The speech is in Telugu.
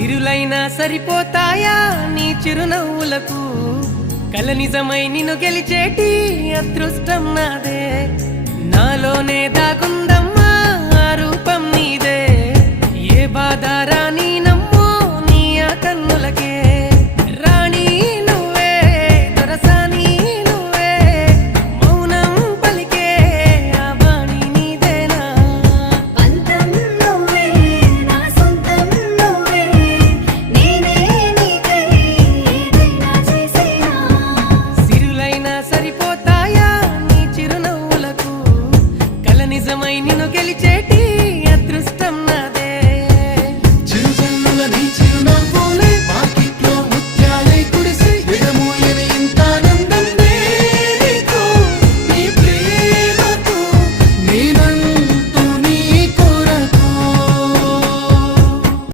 సిరులైనా సరిపోతాయా నీ చిరునవ్వులకు కల నిజమై నిన్ను గెలిచేటి అదృష్టం నాదే నాలోనే దాగుందమ్మా ఆ రూపం నీదే ఏ బాధ రాని